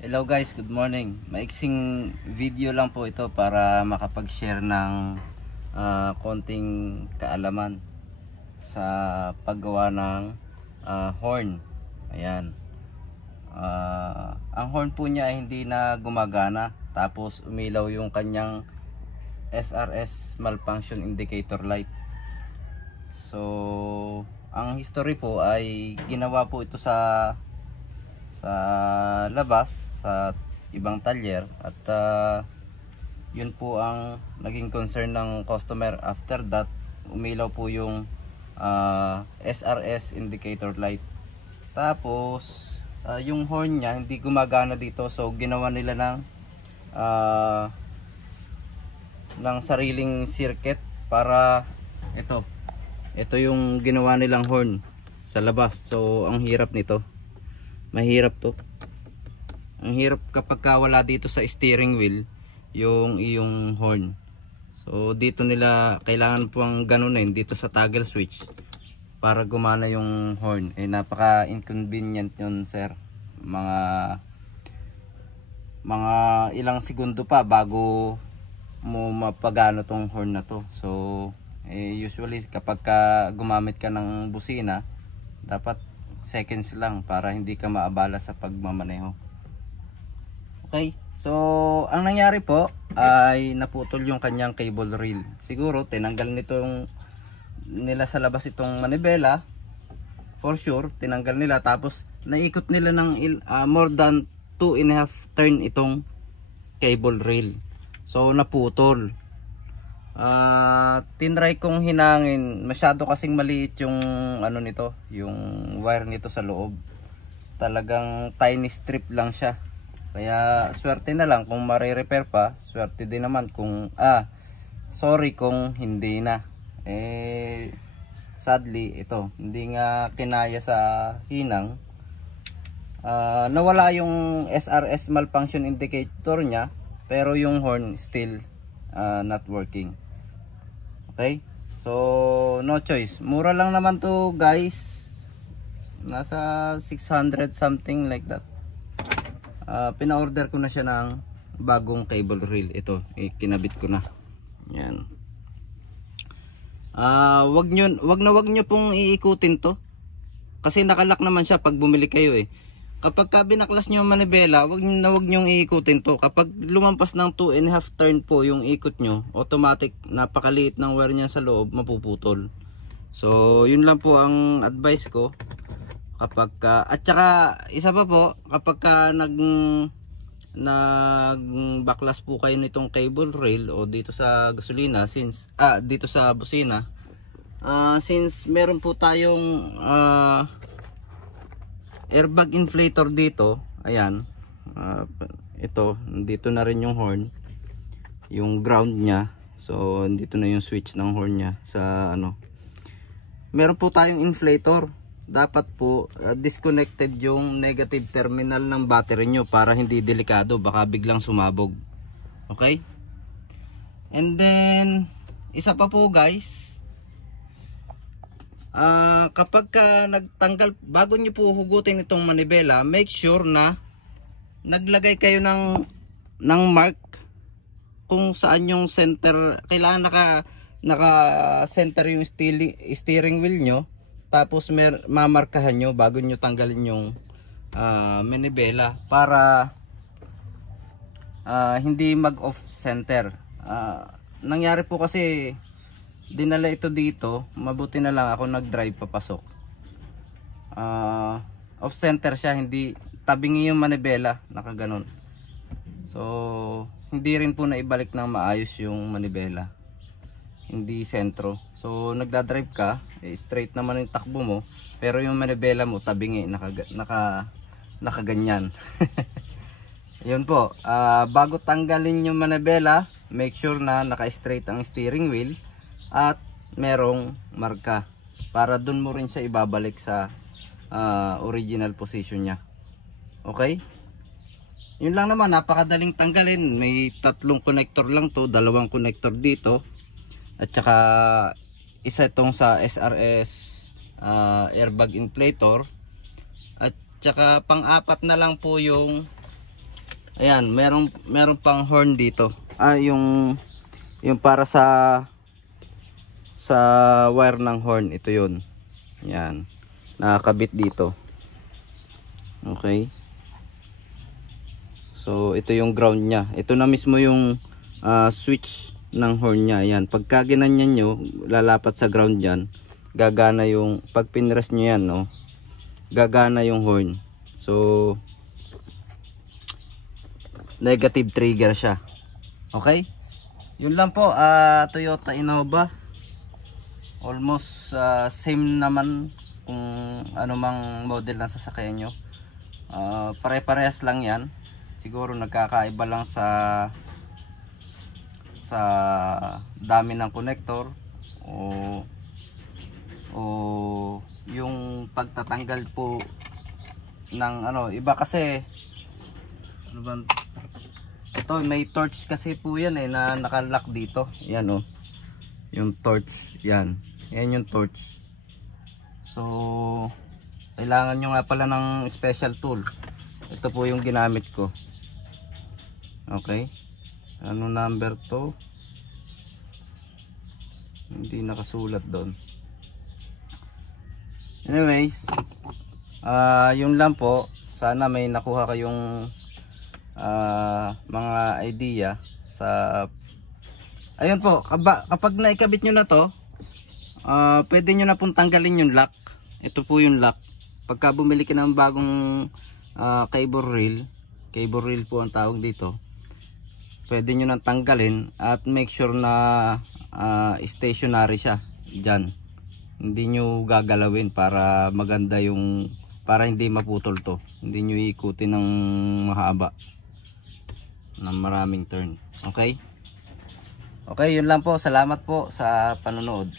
Hello guys, good morning. Maiksing video lang po ito para makapag-share ng konting kaalaman sa paggawa ng horn. Ayan. Ang horn po niya ay hindi na gumagana. Tapos umilaw yung kanyang SRS malfunction indicator light. So, ang history po ay ginawa po ito sa labas sa ibang talyer at yun po ang naging concern ng customer. After that, umilaw po yung SRS indicator light. Tapos yung horn niya hindi gumagana dito, so ginawa nila ng sariling circuit para ito yung ginawa nilang horn sa labas. So ang hirap nito, mahirap to. Ang hirap kapag wala dito sa steering wheel yung iyong horn. So dito nila kailangan pang ganunin dito sa toggle switch para gumana yung horn. Napaka inconvenient yun, sir. Mga ilang segundo pa bago mo mapagano tong horn na to. So usually kapag gumamit ka ng busina, dapat seconds lang para hindi ka maabala sa pagmamaneho. Okay, so ang nangyari po ay naputol yung kanyang cable reel. Siguro tinanggal nila sa labas itong manibela, for sure tinanggal nila, tapos naikot nila ng more than 2.5 turn itong cable reel. So naputol. Tinry kong hinangin, masyado kasing maliit yung nito, yung wire nito sa loob. Talagang tiny strip lang siya. Kaya swerte na lang kung mare-repair pa, swerte din naman kung sorry kung hindi na. Sadly ito, hindi nga kinaya sa hinang. Nawala yung SRS malfunction indicator niya, pero yung horn still not working. Okay, so no choice. Mura lang naman to guys, nasa 600 something like that. Pina-order ko na siya ng bagong cable reel. Ito, kinabit ko na. Yan. Wag nyo pong iikutin to, kasi nakalock naman siya pag bumili kayo Kapag binaklas nyo yung manibela, wag nyo iikutin to. Kapag lumampas ng 2.5 turn po yung ikot nyo, automatic napakaliit ng wire niya sa loob, mapuputol. So yun lang po ang advice ko. Kapag at saka isa pa po, kapag nagbaklas po kayo nitong cable rail o dito sa gasolina, dito sa busina, since meron po tayong airbag inflator dito, ayan, ito, dito na rin yung horn, yung ground nya. So dito na yung switch ng horn nya sa meron po tayong inflator. Dapat po disconnected yung negative terminal ng battery nyo para hindi delikado, baka biglang sumabog. Okay, and then isa pa po guys, kapag nagtanggal, bago nyo po hugutin itong manibela, make sure na naglagay kayo ng mark kung saan yung center. Kailangan naka center yung steering wheel nyo, tapos mamarkahan nyo bago nyo tanggalin yung manibela para hindi mag off center. Nangyari po kasi, dinala ito dito, mabuti na lang ako nag-drive papasok. Off center siya, hindi tabingi yung manibela, nakaganon. So hindi rin po naibalik ng maayos yung manibela, hindi sentro. So nagdadrive ka, straight naman yung takbo mo, pero yung manibela mo tabingi, nakaganyan. Yun po, bago tanggalin yung manibela, make sure na naka-straight ang steering wheel at merong marka para dun mo rin siya ibabalik sa original position niya. Okay, yun lang naman, napakadaling tanggalin. May tatlong connector lang to, dalawang connector dito at saka isa itong sa SRS airbag inflator, at saka pang-apat na lang po yung Ayan, meron pang horn dito. Yung para sa wire ng horn, ito 'yun. Yan. Nakakabit dito. Okay. So ito yung ground niya. Ito na mismo yung switch ng horn niya. Ayan. Pagka ginanyan nyo, lalapat sa ground yan. Gagana yung, pag pinress nyo yan, no, gagana yung horn. So negative trigger siya. Okay? Yun lang po, Toyota Innova. Almost same naman kung ano mang model ng sasakyan nyo. Pare-parehas lang yan. Siguro nagkakaiba lang sa dami ng connector o yung pagtatanggal po ng ano, iba kasi ano ba, ito may torch kasi po yan na nakalock dito. Yan yung torch, yan yung torch. So kailangan nyo nga pala ng special tool. Ito po yung ginamit ko. Okay, ano number to, hindi nakasulat doon. Anyways, yun lang po. Sana may nakuha kayong mga idea sa, ayun po, kapag naikabit nyo na to, pwede nyo na pong tanggalin yung lock. Ito po yung lock. Pagka bumili ka ng bagong cable reel po ang tawag dito, pwede nyo nang tanggalin at make sure na stationary siya dyan. Hindi nyo gagalawin para maganda yung, para hindi maputol to. Hindi nyo ikutin ng mahaba, ng maraming turn. Okay? Okay, yun lang po. Salamat po sa panonood.